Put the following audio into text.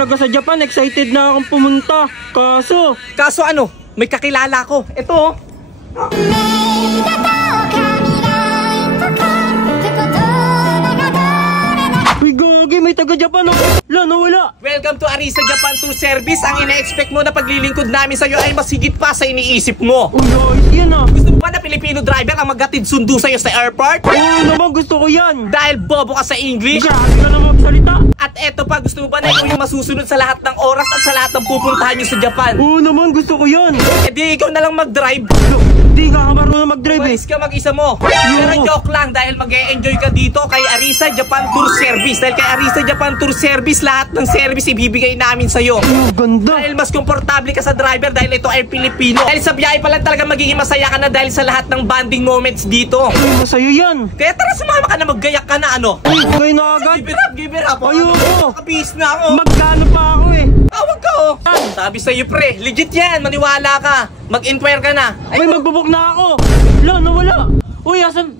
talaga sa Japan. Excited na akong pumunta. Kaso ano? May kakilala ko. Ito. Uy, gagi, may taga-Japan oh. Nawala. Welcome to Arisa Japan Tour Service. Ang ina-expect mo na paglilingkod namin sa'yo ay mas higit pa sa iniisip mo. Uy, ayos yan ah. Gusto mo ba na Pilipino driver ang maghatid sundo sa'yo sa airport? Oo naman, gusto ko yan. Dahil bobo ka sa English? Grabe ka na magsalita. At eto pa, gusto mo ba na ikaw yung masusunod sa lahat ng oras at sa lahat ng pupuntahan nyo sa Japan? Oo naman, gusto ko yan. E di ikaw na lang mag-drive. Hindi ka marunong mag-drive eh. Pwes ka mag-isa mo. Pero joke lang dahil mag-e-enjoy ka dito kay Arisa Japan Tour Service. Dahil kay Arisa Japan Tour Service, lahat ng service ibibigay namin sa'yo. Ganda. Dahil mas komportable ka sa driver dahil ito ay Pilipino. Dahil sa biyahe pa lang talaga magiging masaya ka na dahil sa lahat ng bonding moments dito. Masaya yan. Kaya tara, sumama ka na, maggayak ka na ano. Uy, gaya na agad. Give it up. Ayoko. Kabihis na ako. Magkano pa ako eh. Tawag ka oh. Sabi sa'yo pre, legit yan, maniwala ka. Mag-inquire ka na. Ay, magbubok na ako. Nawala. Uy, asan?